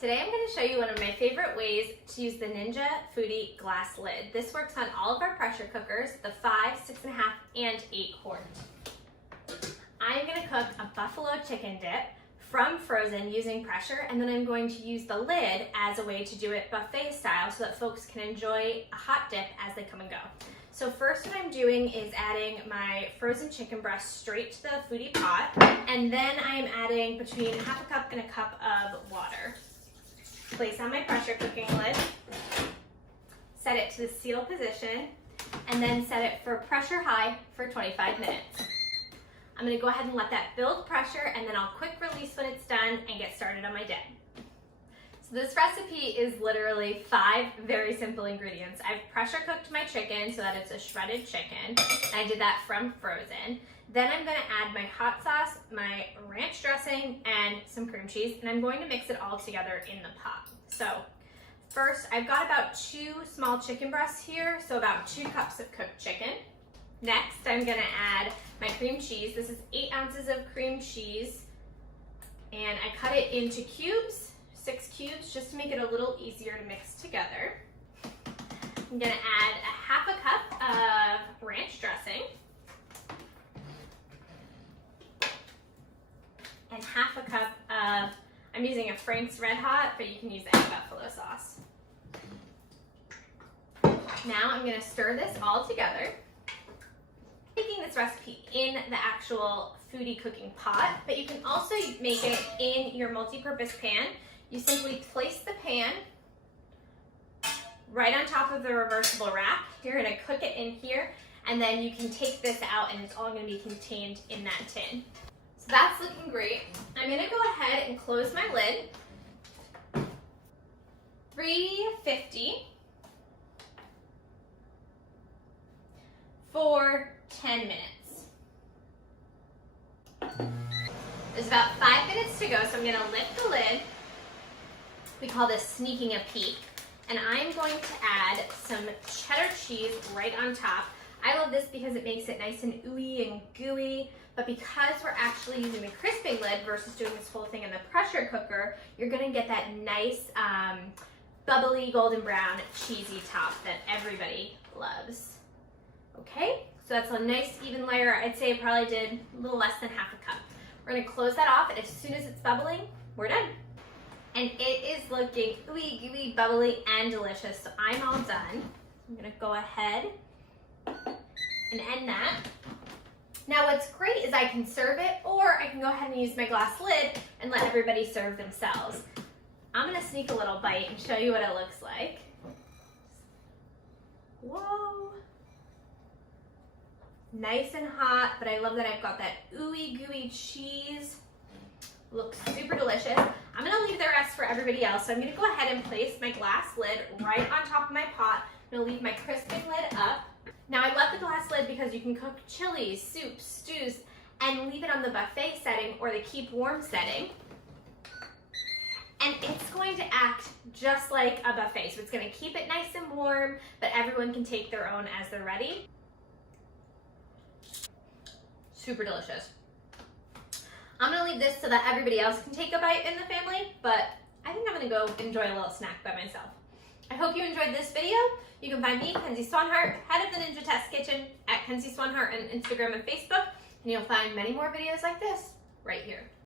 Today I'm going to show you one of my favorite ways to use the Ninja Foodi Glass Lid. This works on all of our pressure cookers, the 5, 6.5, and 8 quart. I'm going to cook a buffalo chicken dip from frozen using pressure, and then I'm going to use the lid as a way to do it buffet style so that folks can enjoy a hot dip as they come and go. So first what I'm doing is adding my frozen chicken breast straight to the Foodi pot, and then I am adding between half a cup and a cup of water. Place on my pressure cooking lid, set it to the seal position, and then set it for pressure high for 25 minutes. I'm going to go ahead and let that build pressure, and then I'll quick release when it's done and get started on my dip. So this recipe is literally 5 very simple ingredients. I've pressure cooked my chicken so that it's a shredded chicken, and I did that from frozen. Then I'm going to add my hot sauce, my ranch dressing, and some cream cheese, and I'm going to mix it all together in the pot. So first, I've got about 2 small chicken breasts here, so about 2 cups of cooked chicken. Next, I'm going to add my cream cheese. This is 8 ounces of cream cheese, and I cut it into cubes, 6 cubes, just to make it a little easier to mix together. I'm going to add a half a cup of ranch dressing, and half a cup of, I'm using a Frank's Red Hot, but you can use any buffalo sauce. Now I'm going to stir this all together. Making this recipe in the actual Foodi cooking pot, but you can also make it in your multi-purpose pan. You simply place the pan right on top of the reversible rack. You're going to cook it in here, and then you can take this out and it's all going to be contained in that tin. So that's looking great. I'm going to go ahead and close my lid. 350 for 10 minutes. There's about 5 minutes to go, so I'm going to lift the lid. We call this sneaking a peek. And I'm going to add some cheddar cheese right on top. I love this because it makes it nice and ooey and gooey, but because we're actually using the crisping lid versus doing this whole thing in the pressure cooker, you're gonna get that nice bubbly golden brown cheesy top that everybody loves. Okay, so that's a nice even layer. I'd say I probably did a little less than half a cup. We're gonna close that off, and as soon as it's bubbling, we're done. And it is looking ooey gooey, bubbly, and delicious, so I'm all done. I'm gonna go ahead and end that. Now what's great is I can serve it, or I can go ahead and use my glass lid and let everybody serve themselves. I'm gonna sneak a little bite and show you what it looks like. Whoa. Nice and hot, but I love that I've got that ooey gooey cheese. Looks super delicious. I'm gonna leave the rest for everybody else, so I'm gonna go ahead and place my glass lid right on top of my pot. I'm gonna leave my crisping lid up. Now I love the glass lid because you can cook chilies, soups, stews, and leave it on the buffet setting or the keep warm setting. And it's going to act just like a buffet. So it's gonna keep it nice and warm, but everyone can take their own as they're ready. Super delicious. I'm gonna leave this so that everybody else can take a bite in the family, but I think I'm gonna go enjoy a little snack by myself. I hope you enjoyed this video. You can find me, Kenzie Swanhart, head of the Ninja Test Kitchen, at Kenzie Swanhart on Instagram and Facebook, and you'll find many more videos like this right here.